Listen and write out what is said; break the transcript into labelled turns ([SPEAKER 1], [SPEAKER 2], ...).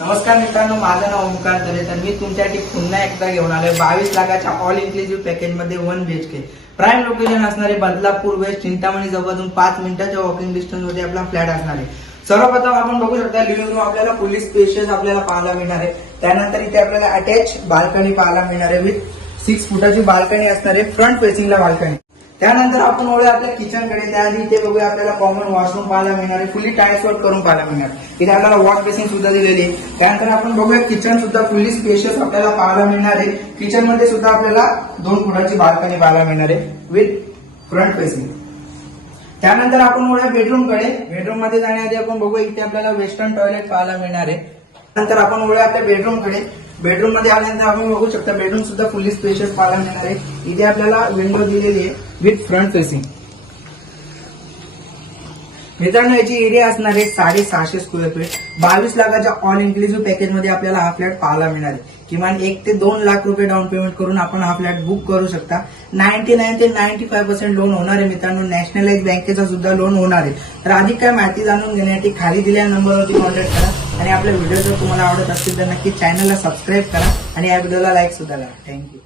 [SPEAKER 1] नमस्कार मित्रांनो माझं नाव ओमकार दरे तर मी तुमच्यासाठी पुन्हा एकदा घेऊन आलोय बावीस लाखाच्या ऑल इन्क्लुझिव्ह पॅकेजमध्ये वन के प्राईम लोकेशन असणारे बदलापूर वेस्ट चिंतामणी जवळजून पाच मिनिटाच्या वॉकिंग डिस्टन्समध्ये आपला फ्लॅट असणार आहे. सर्वप्रथम आपण बघू शकता लिव्हिंग रूम आपल्याला पोलीस स्पेशियस आपल्याला पाहायला मिळणार आहे. त्यानंतर इथे आपल्याला अटॅच बाल्कनी पाहायला मिळणार आहे. विथ सिक्स फुटाची बाल्कनी असणार आहे फ्रंट फेसिंगला बाल्कनी त्यानंतर आपण वळूया आपल्या किचनकडे. त्याआधी इथे बघूया आपल्याला कॉमन वॉशरूम पाहायला मिळणार आहे. फुल्ली टाईल्स वर्क करून पाहायला मिळणार. इथे आपल्याला वॉश बेसिन सुद्धा दिलेली आहे. त्यानंतर आपण बघूया किचन सुद्धा फुल्ली स्पेशियस आपल्याला पाहायला मिळणार आहे. किचनमध्ये सुद्धा आपल्याला दोन फुटाची बाल्कनी पाहायला मिळणार आहे विथ फ्रंट फेसिंग त्यानंतर आपण वळूया बेडरूमकडे. बेडरूममध्ये जाण्याआधी आपण बघूया इथे आपल्याला वेस्टर्न टॉयलेट पाहायला मिळणार आहे. नंतर आपण वळूया आपल्या बेडरूमकडे. बेडरूममध्ये आल्यानंतर आपण बघू शकता बेडरूम सुद्धा फुल्ली स्पेशियस पाहायला मिळणार आहे. इथे आपल्याला विंडो दिलेली आहे विथ फ्रंट फेसिंग मित्रांनो याची एरिया असणार आहे साडेसहाशे स्क्वेअर फीट बावीस लाखाच्या ऑल इन्क्लुझिव्ह पॅकेजमध्ये आपल्याला हा फ्लॅट पाहायला मिळणार आहे. किमान एक ते दोन लाख रुपये डाऊन पेमेंट करून आपण हा फ्लॅट बुक करू शकता. नाईन्टी नाईन ते नाईन्टी फाय पर्सेंट लोन होणार आहे मित्रांनो. नॅशनलाइज बँकेचा सुद्धा लोन होणार आहे. तर अधिक काय माहिती जाणून घेण्यासाठी खाली दिलेल्या नंबरवरती कॉन्टॅक्ट करा. आणि आपले व्हिडिओ जर तुम्हाला आवडत असतील तर नक्की चॅनलला सबस्क्राईब करा आणि या व्हिडिओला लाईक सुद्धा करा. थँक्यू